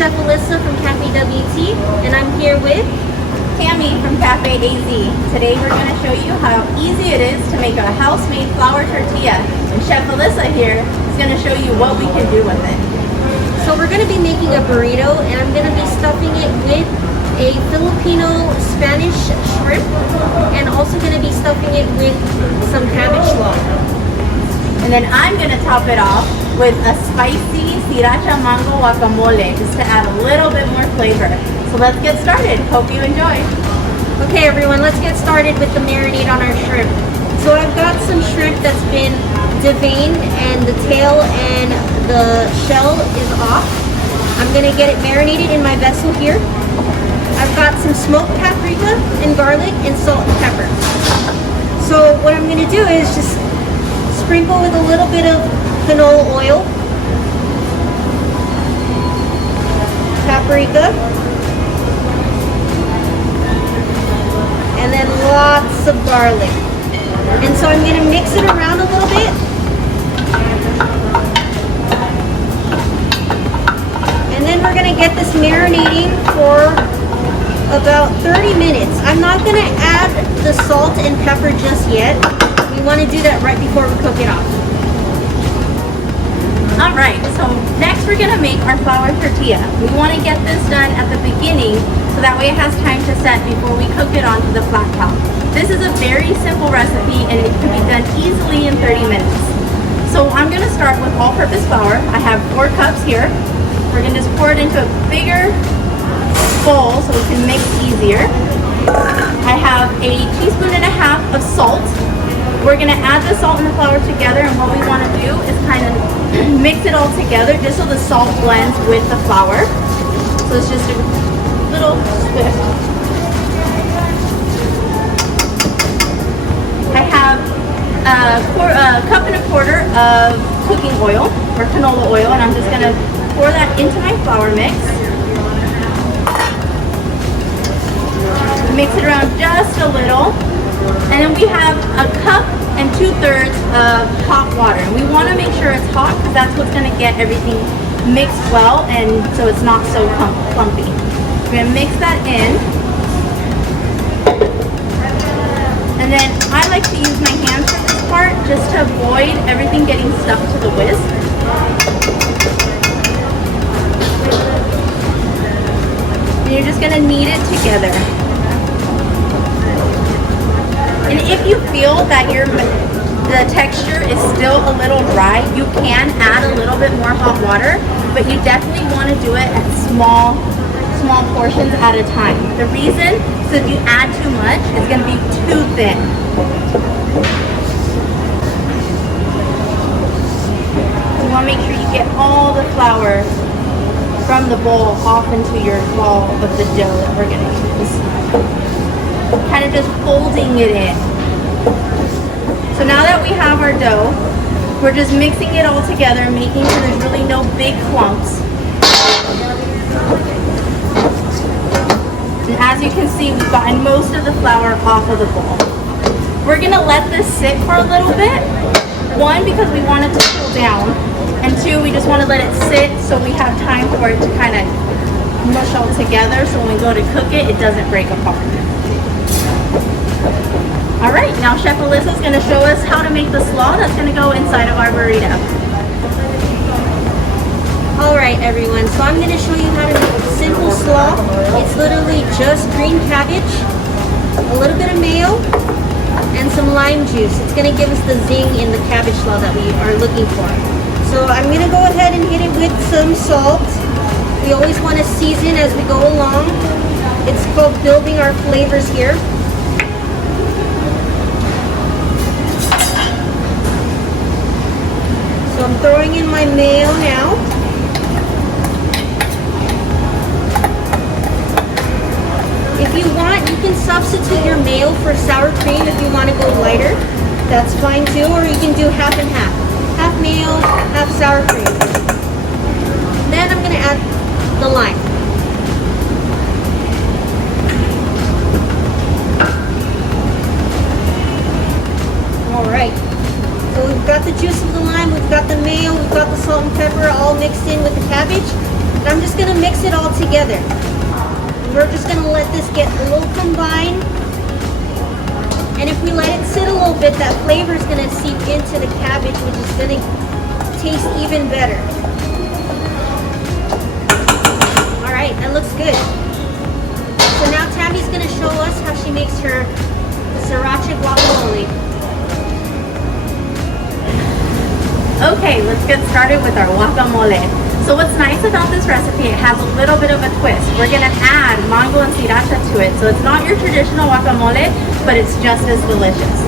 Chef Alyssa from Cafe WT, and I'm here with Tammy from Cafe AZ. Today we're going to show you how easy it is to make a house-made flour tortilla. And Chef Alyssa here is going to show you what we can do with it. So we're going to be making a burrito, and I'm going to be stuffing it with a Filipino Spanish shrimp, and also going to be stuffing it with some cabbage slaw. And then I'm going to top it off with a spicy sriracha mango guacamole just to add a little bit more flavor. So let's get started. Hope you enjoy. Okay everyone, let's get started with the marinade on our shrimp. So I've got some shrimp that's been deveined and the tail and the shell is off. I'm going to get it marinated in my vessel here. I've got some smoked paprika and garlic and salt and pepper. So what I'm going to do is just sprinkle with a little bit of canola oil, paprika, and then lots of garlic. And so I'm going to mix it around a little bit. And then we're going to get this marinating for about 30 minutes. I'm not going to add the salt and pepper just yet. We want to do that right before we cook it off. Alright, so next we're going to make our flour tortilla. We want to get this done at the beginning so that way it has time to set before we cook it onto the flat top. This is a very simple recipe and it can be done easily in 30 minutes. So I'm going to start with all-purpose flour. I have 4 cups here. We're going to just pour it into a bigger bowl so we can mix easier. I have a teaspoon and a half of salt. We're going to add the salt and the flour together, and what we want to do is kind of mix it all together just so the salt blends with the flour. So it's just a little swift. I have a cup and a quarter of cooking oil or canola oil, and I'm just going to pour that into my flour mix. Mix it around just a little. And then we have a cup and 2/3 of hot water. And we want to make sure it's hot because that's what's going to get everything mixed well and so it's not so clumpy. We're going to mix that in. And then I like to use my hands for this part just to avoid everything getting stuck to the whisk. And you're just going to knead it together. And if you feel that the texture is still a little dry, you can add a little bit more hot water, but you definitely want to do it at small portions at a time. The reason is if you add too much, it's going to be too thin. You want to make sure you get all the flour from the bowl off into your ball of the dough that we're going to use. Kind of just folding it in. So now that we have our dough, we're just mixing it all together, making sure there's really no big clumps. And as you can see, we've gotten most of the flour off of the bowl. We're gonna let this sit for a little bit. 1, because we want it to cool down, and 2, we just want to let it sit so we have time for it to kind of mush all together so when we go to cook it, it doesn't break apart. Alright, now Chef Alyssa is going to show us how to make the slaw that's going to go inside of our burrito. Alright everyone, so I'm going to show you how to make a simple slaw. It's literally just green cabbage, a little bit of mayo, and some lime juice. It's going to give us the zing in the cabbage slaw that we are looking for. So I'm going to go ahead and hit it with some salt. We always want to season as we go along. It's called building our flavors here. So I'm throwing in my mayo now. If you want, you can substitute your mayo for sour cream if you want to go lighter. That's fine too, or you can do half and half. Half mayo, half sour cream. Then I'm going to add the lime. Alright, so we've got the juice of the lime, we've got the mayo, we've got the salt and pepper all mixed in with the cabbage. I'm just gonna mix it all together. We're just gonna let this get a little combined. And if we let it sit a little bit, that flavor is gonna seep into the cabbage, which is gonna taste even better. All right, that looks good. So now Tammy's gonna show us how she makes her sriracha guacamole. Okay, let's get started with our guacamole. So what's nice about this recipe, it has a little bit of a twist. We're gonna add mango and sriracha to it. So it's not your traditional guacamole, but it's just as delicious.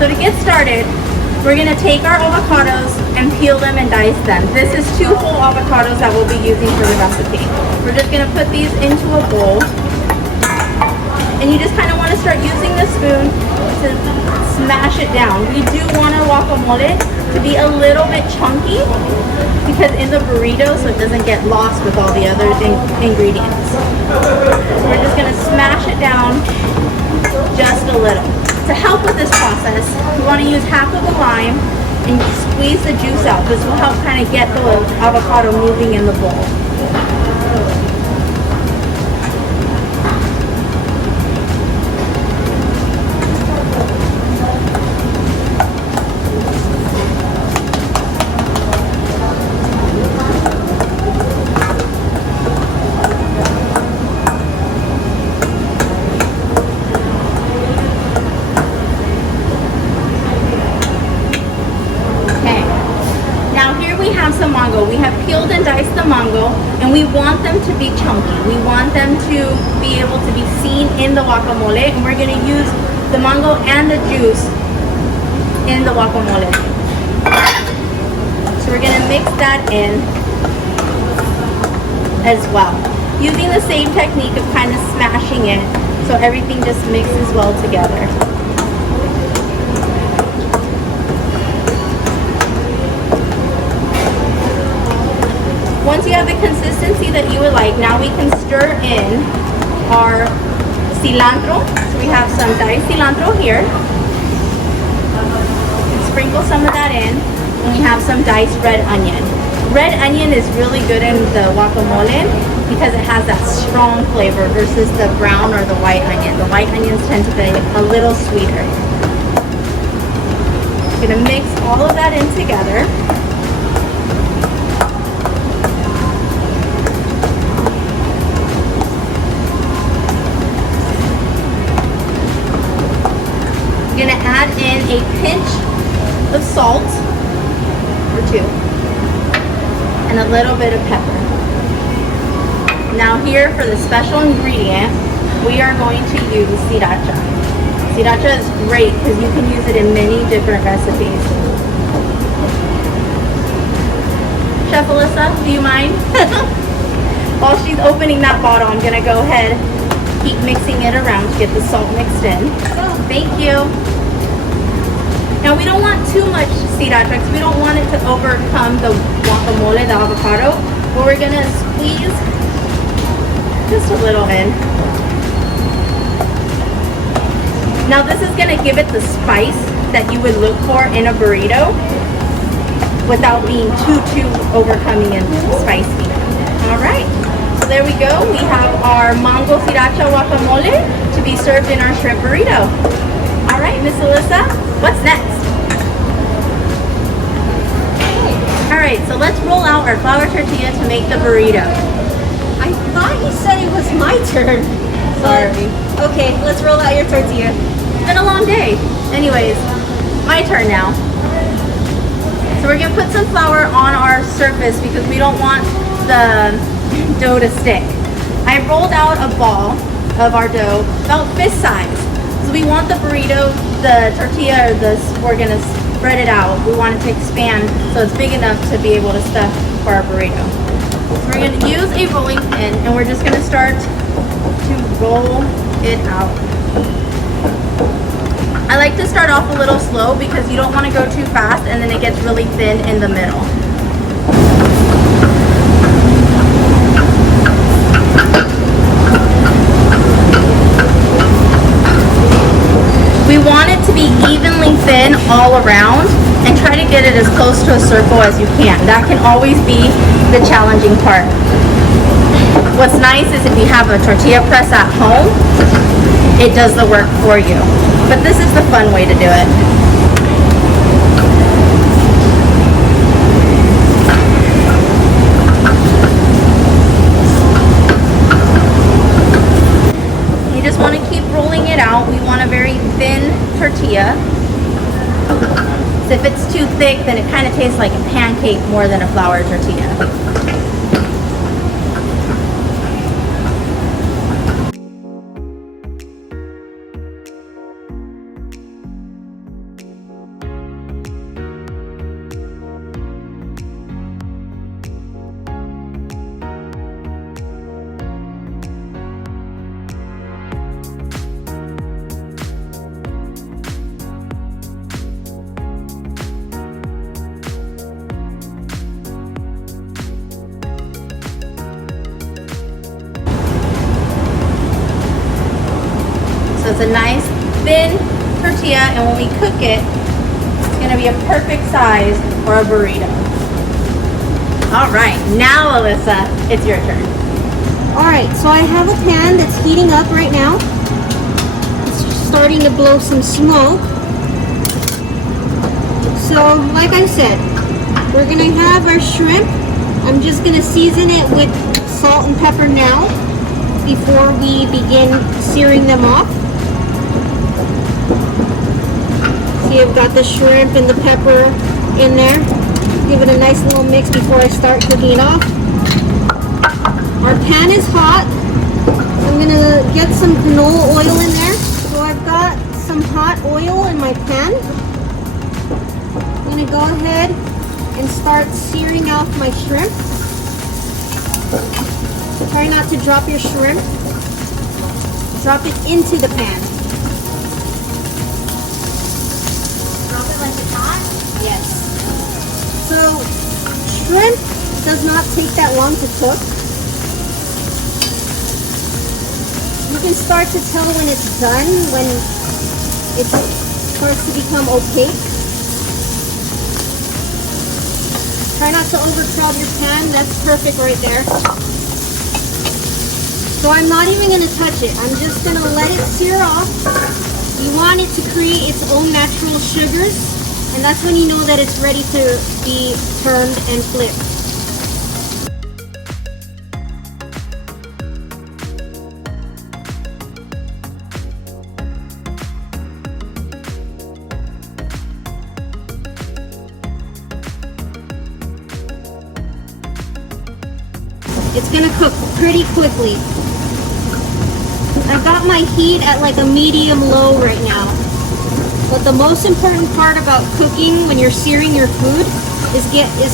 So to get started, we're gonna take our avocados and peel them and dice them. This is 2 whole avocados that we'll be using for the recipe. We're just gonna put these into a bowl. And you just kind of want to start using the spoon to smash it down. We do want our guacamole to be a little bit chunky because in the burrito, so it doesn't get lost with all the other ingredients. We're just going to smash it down just a little. To help with this process, we want to use half of a lime and squeeze the juice out. This will help kind of get the avocado moving in the bowl. Some mango. We have peeled and diced the mango, and we want them to be chunky. We want them to be able to be seen in the guacamole, and we're going to use the mango and the juice in the guacamole. So we're going to mix that in as well, using the same technique of kind of smashing it so everything just mixes well together. Once you have the consistency that you would like, now we can stir in our cilantro. So we have some diced cilantro here. Sprinkle some of that in. And we have some diced red onion. Red onion is really good in the guacamole because it has that strong flavor versus the brown or the white onion. The white onions tend to be a little sweeter. I'm gonna mix all of that in together. I'm gonna add in a pinch of salt, or 2, and a little bit of pepper. Now here for the special ingredient, we are going to use sriracha. Sriracha is great because you can use it in many different recipes. Chef Alyssa, do you mind? While she's opening that bottle, I'm gonna go ahead, keep mixing it around to get the salt mixed in. Thank you. Now we don't want too much sriracha because we don't want it to overcome the guacamole, the avocado. But we're gonna squeeze just a little in. Now this is gonna give it the spice that you would look for in a burrito without being too overcoming and spicy. All right. So there we go. We have our mango sriracha guacamole to be served in our shrimp burrito. All right, Miss Alyssa, what's next? All right, so let's roll out our flour tortilla to make the burrito. I thought you said it was my turn. Sorry. Okay, let's roll out your tortilla. It's been a long day. Anyways, my turn now. So we're gonna put some flour on our surface because we don't want the dough to stick. I rolled out a ball of our dough about fist size. So we want the burrito, the tortilla, we're gonna spread it out. We want it to expand so it's big enough to be able to stuff for our burrito. So we're gonna use a rolling pin and we're just gonna start to roll it out. I like to start off a little slow because you don't want to go too fast and then it gets really thin in the middle. We want it to be evenly thin all around and try to get it as close to a circle as you can. That can always be the challenging part. What's nice is if you have a tortilla press at home, it does the work for you. But this is the fun way to do it. You just want to keep rolling it out. We want a very thin tortilla. So if it's too thick, then it kind of tastes like a pancake more than a flour tortilla. So it's a nice thin tortilla, and when we cook it, it's going to be a perfect size for a burrito. All right, now Alyssa, it's your turn. All right, so I have a pan that's heating up right now. It's starting to blow some smoke. So, like I said, we're gonna have our shrimp. I'm just gonna season it with salt and pepper now before we begin searing them off. See, I've got the shrimp and the pepper in there. Give it a nice little mix before I start cooking it off. Our pan is hot. I'm gonna get some canola oil in there. So I've got some hot oil in my pan. I'm gonna go ahead and start searing off my shrimp. Try not to drop your shrimp. Drop it into the pan. Drop it like it's hot? Yes. So shrimp does not take that long to cook. You can start to tell when it's done, when it starts to become opaque. Try not to overcrowd your pan. That's perfect right there. So I'm not even going to touch it. I'm just going to let it sear off. You want it to create its own natural sugars, and that's when you know that it's ready to be turned and flipped. It's gonna cook pretty quickly. I've got my heat at like a medium-low right now. But the most important part about cooking when you're searing your food is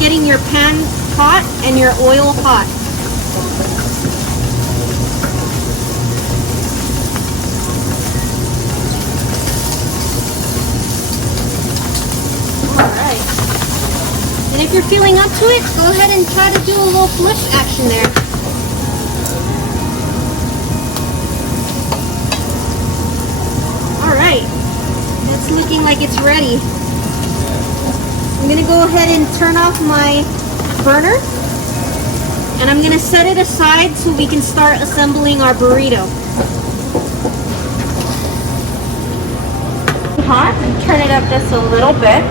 getting your pan hot and your oil hot. Alright. And if you're feeling up to it, go ahead and try to do a little flip action there. Alright. It's looking like it's ready. I'm going to go ahead and turn off my burner. And I'm going to set it aside so we can start assembling our burrito. Hot, and turn it up just a little bit.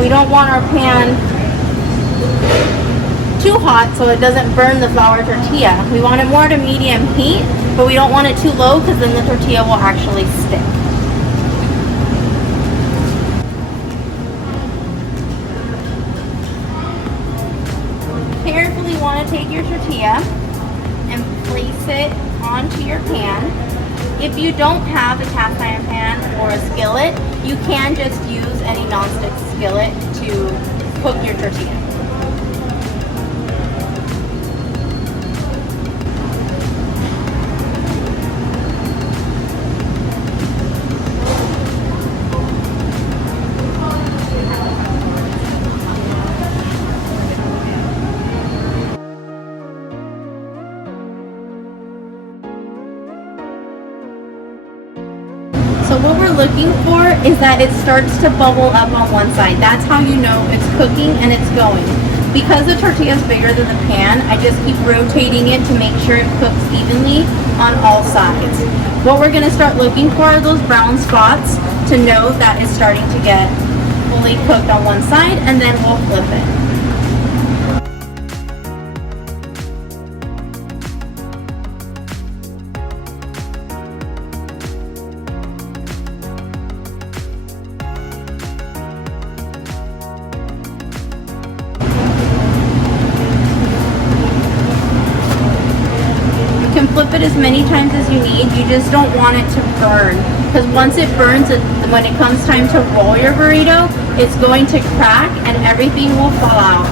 We don't want our pan too hot so it doesn't burn the flour tortilla. We want it more to medium heat, but we don't want it too low because then the tortilla will actually stick. Carefully want to take your tortilla and place it onto your pan. If you don't have a cast iron pan or a skillet, you can just use any nonstick skillet to cook your tortilla. So what we're looking for is that it starts to bubble up on one side. That's how you know it's cooking and it's going. Because the tortilla is bigger than the pan, I just keep rotating it to make sure it cooks evenly on all sides. What we're gonna start looking for are those brown spots to know that it's starting to get fully cooked on one side, and then we'll flip it. Flip it as many times as you need. You just don't want it to burn, because once it burns, when it comes time to roll your burrito, it's going to crack and everything will fall out.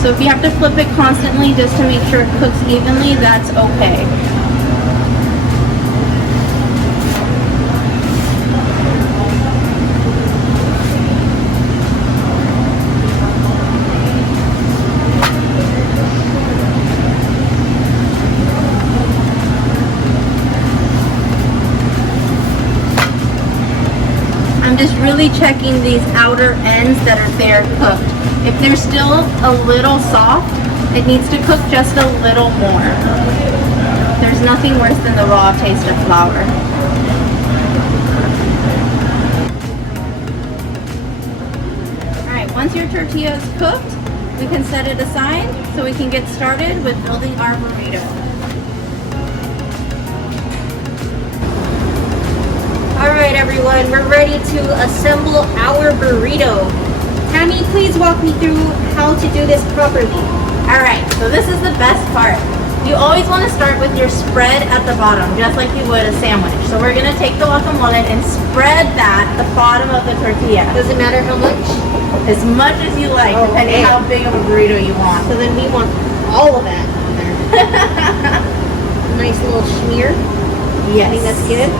So if you have to flip it constantly just to make sure it cooks evenly, that's okay. Just really checking these outer ends that are there cooked. If they're still a little soft, it needs to cook just a little more. There's nothing worse than the raw taste of flour. Alright, once your tortilla is cooked, we can set it aside so we can get started with building our burrito. Alright everyone, we're ready to assemble our burrito. Tammy, please walk me through how to do this properly. Alright, so this is the best part. You always want to start with your spread at the bottom, just like you would a sandwich. So we're going to take the guacamole and spread that at the bottom of the tortilla. Does it matter how much? As much as you like, depending how big of a burrito you want. So then we want all of that on there. Nice little smear. Yes. I think that's good.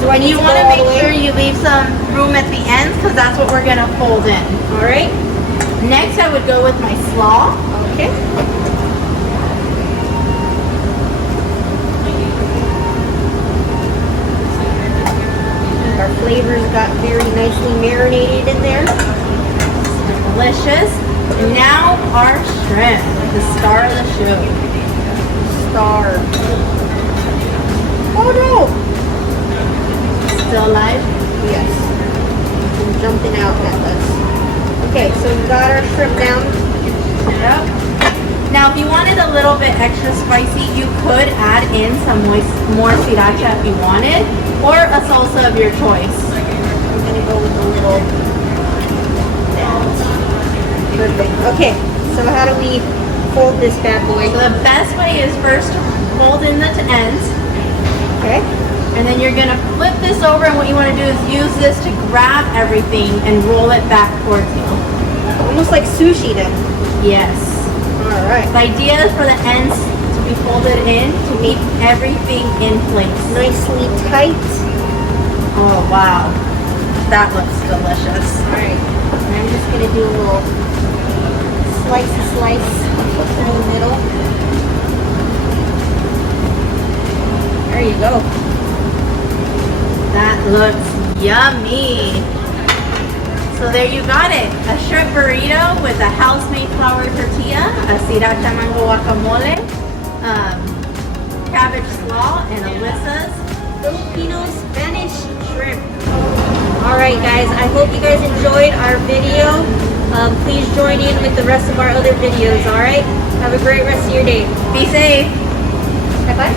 Do I need you to want to go all make the way? sure you leave some room at the ends, because that's what we're going to fold in. Alright. Next, I would go with my slaw. Okay. Our flavors got very nicely marinated in there. Delicious. And now our shrimp, the star of the show. Star. Oh no! Still alive? Yes. I'm jumping out at us. Okay, so we got our shrimp down. Yep. Now, if you wanted a little bit extra spicy, you could add in some more sriracha if you wanted, or a salsa of your choice. I'm gonna go with a little. Perfect. Okay, so how do we fold this bad boy? So the best way is first to fold in the ends. Okay. And then you're gonna flip this over, and what you wanna do is use this to grab everything and roll it back towards you. Almost like sushi then. Yes. Alright. The idea is for the ends to be folded in to keep everything in place. Nicely tight. Oh wow. That looks delicious. Alright. And I'm just gonna do a little slice in the middle. There you go. That looks yummy. So there you got it. A shrimp burrito with a house-made flour tortilla, a sriracha mango guacamole, cabbage slaw, and Alyssa's Filipino Spanish shrimp. Alright guys, I hope you guys enjoyed our video. Please join in with the rest of our other videos, alright? Have a great rest of your day. Be safe. Bye-bye.